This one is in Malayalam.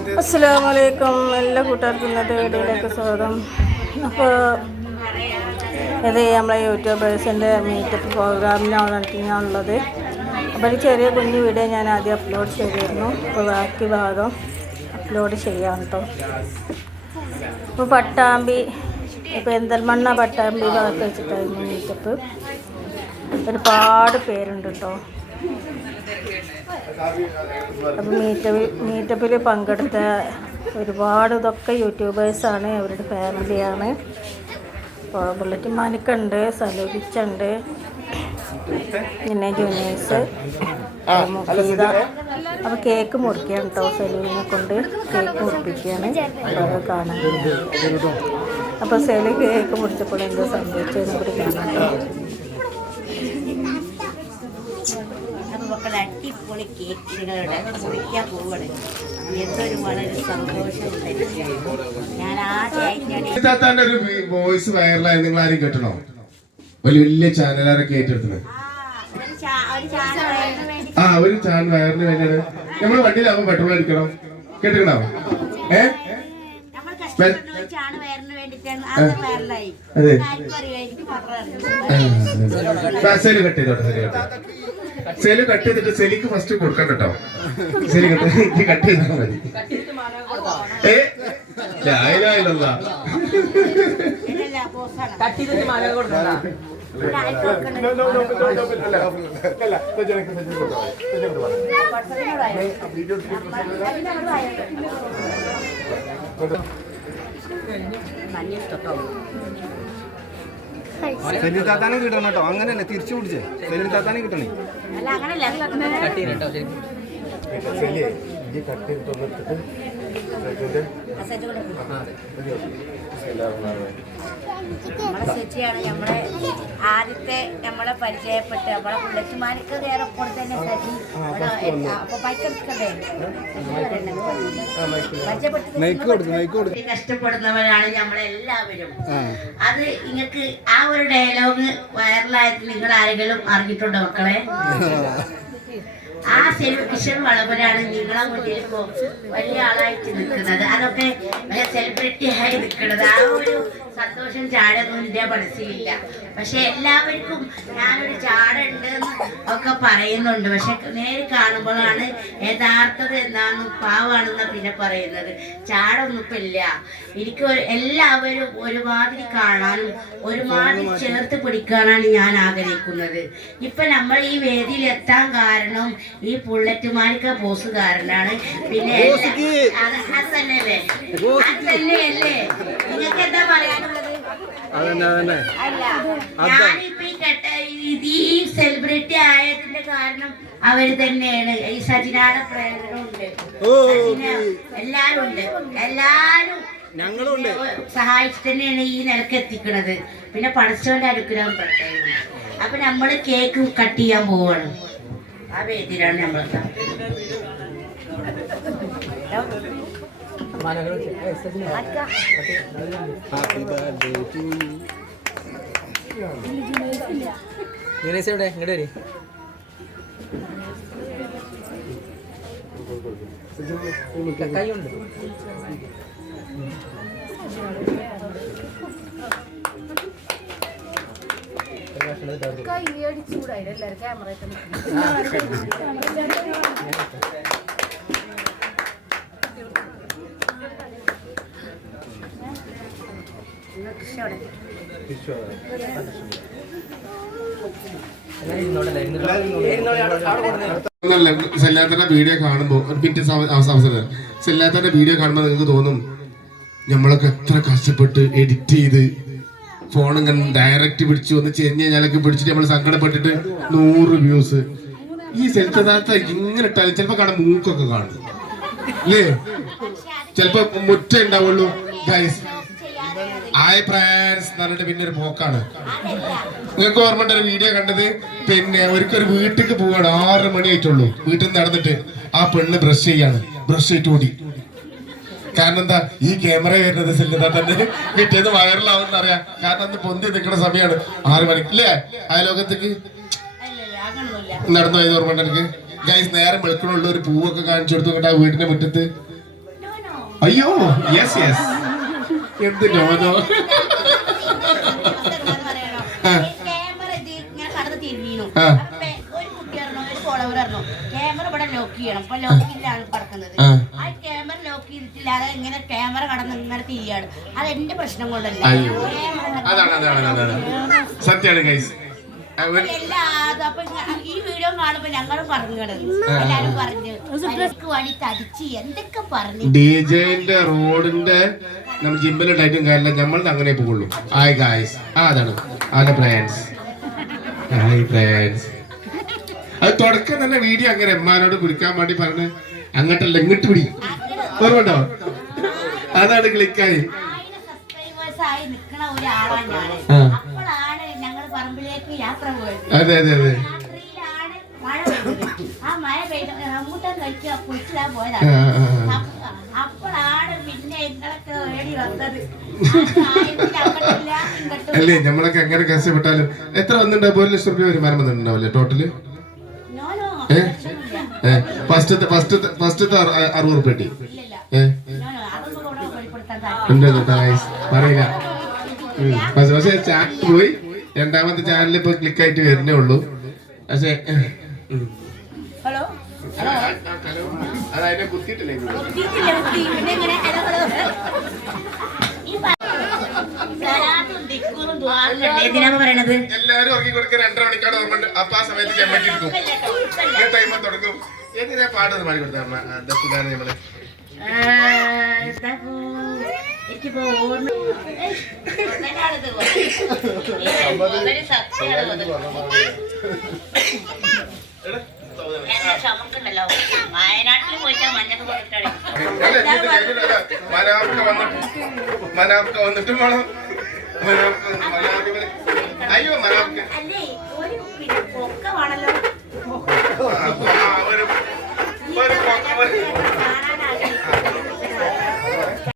അസ്സാം എല്ലാ കൂട്ടുകാർക്കും ഇന്നത്തെ വീഡിയോയിലേക്ക് സ്വാഗതം. അപ്പോൾ ഇത് നമ്മളെ യൂട്യൂബേഴ്സിന്റെ മീറ്റപ്പ് പ്രോഗ്രാമിനാണ് നടത്തിയാണുള്ളത് അപ്പോൾ ഒരു ചെറിയ കുഞ്ഞു വീഡിയോ ഞാൻ ആദ്യം അപ്ലോഡ് ചെയ്തിരുന്നു. അപ്പോൾ ബാക്കി ഭാഗം അപ്ലോഡ് ചെയ്യാം കേട്ടോ ഇപ്പോൾ പട്ടാമ്പി ഇപ്പോൾ എന്തൽമണ്ണ പട്ടാമ്പി ഭാഗത്ത് വെച്ചിട്ടായിരുന്നു മീറ്റപ്പ്. ഒരുപാട് പേരുണ്ട് കേട്ടോ അപ്പോൾ മീറ്റപ്പ് മീറ്റപ്പിൽ പങ്കെടുത്ത ഒരുപാട് ഇതൊക്കെ യൂട്യൂബേഴ്സാണ് അവരുടെ ഫാമിലിയാണ് അപ്പോൾ ബുള്ളറ്റ് മാനിക്കുണ്ട് സലൂബിച്ചുണ്ട് പിന്നെ ജൂനിയേഴ്സ് മുഫീദ അപ്പോൾ കേക്ക് മുറിക്കുകയാണ് കേട്ടോ സെലൂനെ കൊണ്ട് കേക്ക് മുറിപ്പിക്കുകയാണ് അതൊക്കെ കാണാൻ അപ്പോൾ സെലു കേക്ക് മുറിച്ചപ്പോൾ എന്താ സംഭവിച്ചതെന്ന് കൂടി കാണാം അപ്പൊ മക്കൾ അടിപൊളി കേക്ക് നിങ്ങളുടെ കുടിക്കാൻ പോവാണ് എന്തൊരു വളരെ സന്തോഷം ഞാൻ ആദ്യമായിട്ട് ഒരു വോയിസ് വൈറലായി നിങ്ങൾ ആരും കേട്ടണോ? വലിയ വലിയ ചാനലാരൊക്കെ ഏറ്റെടുത്തത് ആ, ഒരു ചാനൽ വയറിന് വേണ്ടിയാണ്. നമ്മൾ വണ്ടിയിലാവുമ്പോ പെട്രോൾ അടിക്കണം. കേട്ടിക്കണോ ഏ? അത് സെൽ കട്ട് ചെയ്തോട്ടെ സെൽ കട്ട് സെൽ കട്ട് ചെയ്തിട്ട് സെലിക്ക് ഫസ്റ്റ് കൊടുക്കണ്ട കേട്ടോ സെലി കട്ട് കട്ട് ചെയ്താൽ മതി ഏ? ലായിലായില്ല ഇല്ലല്ല സെല്ലി താത്താനെ കിട്ടണം കേട്ടോ. അങ്ങനെയല്ല തിരിച്ചു പിടിച്ചേ. സെല്ലി താത്താനെ കിട്ടണേ. അല്ല അങ്ങനല്ല? അത് കട്ടിയിട്ട് കേട്ടോ ശരിക്കും മെസ്സേജ് കൂടെ നമ്മളെ സെറ്റിയാണ് നമ്മളെ ആദ്യത്തെ നമ്മളെ പരിചയപ്പെട്ട് നമ്മളെ പുള്ളച്ചുമാർക്ക് കയറി കൂടെ തന്നെ സജി. അപ്പൊ ബൈക്ക് എടുക്കണ്ടേ? മൈക്ക് കൊടുക്ക് മൈക്ക് കൊടുക്ക്. കഷ്ടപ്പെടുന്നവരാണ് നമ്മളെല്ലാവരും. അത് നിങ്ങൾക്ക് ആ ഒരു ഡയലോഗ് വൈറലായിട്ട് നിങ്ങൾ ആരെങ്കിലും അറിഞ്ഞിട്ടുണ്ടോ മക്കളെ? ആ സെലിബ്രേഷൻ വളവരാണ് നിങ്ങളെ മുന്നിൽ ഇപ്പോ വലിയ ആളായിട്ട് നിൽക്കുന്നത്. അതൊക്കെ വലിയ സെലിബ്രിറ്റി ആയി നിൽക്കുന്നത്. ആ ഒരു സന്തോഷം ചാടൊന്നും എന്റെ മനസ്സിലില്ല. പക്ഷെ എല്ലാവർക്കും ഞാനൊരു ചാടുണ്ട് ഒക്കെ പറയുന്നുണ്ട്. പക്ഷെ നേരിൽ കാണുമ്പോഴാണ് യഥാർത്ഥത എന്താണെന്ന് പാവാണെന്ന് പിന്നെ പറയുന്നത്. ചാടൊന്നും ഇപ്പം ഇല്ല. എനിക്ക് എല്ലാവരും ഒരുമാതിരി കാണാനും ഒരുമാതിരി ചേർത്ത് പിടിക്കാനാണ് ഞാൻ ആഗ്രഹിക്കുന്നത്. ഇപ്പൊ നമ്മൾ ഈ വേദിയിൽ എത്താൻ കാരണം ഈ പുള്ളറ്റുമാരിക്ക ബോസ് കാരനാണ് പിന്നെ അത് തന്നെയല്ലേ അത് തന്നെയല്ലേ നിങ്ങൾക്ക് എന്താ പറയാനുള്ളത്? അതന്നെ അതന്നെ. അല്ല. ഞാനിപ്പോ ഈ കെട്ട ഈ സെലിബ്രിറ്റി ആയതിന്റെ കാരണം അവർ തന്നെയാണ്. ഈ സജിനാട പ്രേരണുണ്ട് എല്ലാരും ഉണ്ട് എല്ലാരും ഞങ്ങളും ഉണ്ട് സഹായിച്ചു തന്നെയാണ് ഈ നിലയ്ക്ക് എത്തിക്കണത്. പിന്നെ പഠിച്ചവന്റെ അനുഗ്രഹം പ്രത്യേകം അപ്പൊ നമ്മൾ കേക്ക് കട്ട് ചെയ്യാൻ പോവാണ്. ആ വേദിയിലാണ് നമ്മൾ മലകൾ ഹാപ്പി ബർത്ത്ഡേ ടു യുനൈസ് എവിടെ ഇരുന്നോട്ടെ ഒന്നല്ല സെല്ലാത്തന്റെ വീഡിയോ കാണുമ്പോ ഒരു മിനിറ്റ് അവസാനം അവസരം സെല്ലാത്തന്റെ വീഡിയോ കാണുമ്പോൾ നിങ്ങൾക്ക് തോന്നും നമ്മളൊക്കെ എത്ര കഷ്ടപ്പെട്ട് എഡിറ്റ് ചെയ്ത് ഇങ്ങനെ ഡയറക്റ്റ് പിടിച്ച് ഒന്ന് ചെരിഞ്ഞ ഞാനൊക്കെ പിടിച്ചിട്ട് നമ്മൾ സങ്കടപ്പെട്ടിട്ട് നൂറ് വ്യൂസ് ഈ സെൽത്താത്ത ഇങ്ങനെ ഇട്ടാലും ചിലപ്പോ കാണാൻ മൂക്കൊക്കെ കാണും. അല്ലേ ചിലപ്പോ മുറ്റ ഉണ്ടാവുള്ളൂ ആയ് പറഞ്ഞിട്ട് പിന്നെ ഒരു പോക്കാണ്. നിങ്ങൾക്ക് ഓർമ്മ ഒരു വീഡിയോ കണ്ടത്? പിന്നെ ഒരിക്കൽ വീട്ടിലേക്ക് പോവാണ്. ആറ് മണി ആയിട്ടുള്ളൂ വീട്ടിൽ നിന്ന് നടന്നിട്ട് ആ പെണ്ണ് ബ്രഷ് ചെയ്യാണ്. ബ്രഷ് ചെയ്തിട്ട് ഓടി കാരണം എന്താ ഈ ക്യാമറ വരുന്നത് സെല്ലുതാ തന്നെ കിട്ടിയത് വൈറലാവുന്ന അറിയാം കാരണം അന്ന് പൊന്തി നിൽക്കുന്ന സമയമാണ്. ആറ് മണിക്ക് ഇല്ലേ? അയലോകത്തേക്ക് ലോകത്തേക്ക് നടന്നു പോയത് ഓർമ്മ എനിക്ക് ഗൈസ് നേരം വെളുക്കണുള്ള ഒരു പൂവൊക്കെ കാണിച്ചു കൊടുത്തു കേട്ടോ ആ വീടിന്റെ മുറ്റത്ത്. അയ്യോ യെസ് യെസ് എന്ത് നോനോ ആ. ക്യാമറ ആ. ഇവിടെ ലോക്ക് ചെയ്യണം. അപ്പൊ ലോക്കിലാണ് കിടക്കുന്നത് ആ ക്യാമറ ഇങ്ങനെ ക്യാമറ കടന്ന് ഇങ്ങനെ തിരിയാണ്. അത് എന്റെ പ്രശ്നം കൊണ്ടല്ല. അയ്യോ. അതാണ് അതാണ് സത്യാണ് ഗൈസ് എല്ലാ അപ്പൊ ഈ വീഡിയോ കാണുമ്പോ ഞങ്ങളും പറഞ്ഞു എല്ലാരും പറഞ്ഞു എനിക്ക് വഴി തടിച്ച് എന്തൊക്കെ പറഞ്ഞു? ഡി ജെന്റെ റോഡിന്റെ നമ്മൾ ജിമ്മിലുണ്ടായിട്ടും കാര്യമില്ല. നമ്മൾ അങ്ങനെ പോകുള്ളൂ ഹായ് ഗായ്സ് ആ അതാണ്. അവന്റെ പ്ലാൻസ് ഹായ് പ്ലാൻസ് അത് തുടക്കം തന്നെ വീഡിയോ അങ്ങനെ എമ്മാനോട് പിടിക്കാൻ വേണ്ടി പറഞ്ഞ് അങ്ങോട്ടല്ല ഇങ്ങോട്ട് പിടി. ഓർമ്മണ്ടോ അതാണ് ക്ലിക്കായി. ആയിരം സബ്സ്ക്രൈബേഴ്സ് ആയി നിൽക്കുന്ന ഒരാളാണ് ഞാൻ ആ. അപ്പോഴാണ് ഞങ്ങൾ പറമ്പിലേക്ക് യാത്ര പോയത്. അതെ അതെ അതെ. ആ മഴ പെയ്ത റംബൂട്ടാൻ കഴിക്കുക അപ്പോഴാണ് പിന്നെ വന്നത്. അല്ലേ നമ്മളൊക്കെ എങ്ങനെ കഷ്ടപ്പെട്ടാലും. എത്ര വന്നിട്ടുണ്ടാവും ഒരു ലക്ഷം രൂപ വരുമാനം വന്നിട്ടുണ്ടാവില്ലേ ടോട്ടൽ ഫസ്റ്റത്തെ ഫസ്റ്റത്തെ ഫസ്റ്റത്തെ അറുപത് റുപ്യ കിട്ടി. ഉണ്ട് ഗൈസ് പറയില്ല. ഉം. പക്ഷെ ചാനൽ പോയി. രണ്ടാമത്തെ ചാനൽ ഇപ്പൊ ക്ലിക്ക് ആയിട്ട് വരുന്നേ ഉള്ളൂ. പക്ഷേ. ഹലോ? അത് അതിനെ കുത്തിയിട്ടില്ലേ എല്ലാരും ഉറങ്ങി കൊടുക്കുക രണ്ടര മണിക്കാട് ഓർമ്മണ്ട് അപ്പൊ ആ സമയത്ത് ചെമ്മട്ടി എടുക്കും ഈ ടൈം തുടങ്ങും എന്തിനാ പാടുന്നത് പാടി കൊടുത്ത ദത്തുകാരൻ നമ്മൾ? എനിക്കിപ്പോ ഓർമ്മ ചുമക്കുണ്ടല്ലോ വയനാട്ടിൽ പോയിട്ടാ മഞ്ഞൊക്കെ മനാഫ്ക വന്നിട്ടും വേണം അയ്യോ മനാഫ്ക ഒരു പൊക്കമാണല്ലോ ഒരു പൊക്ക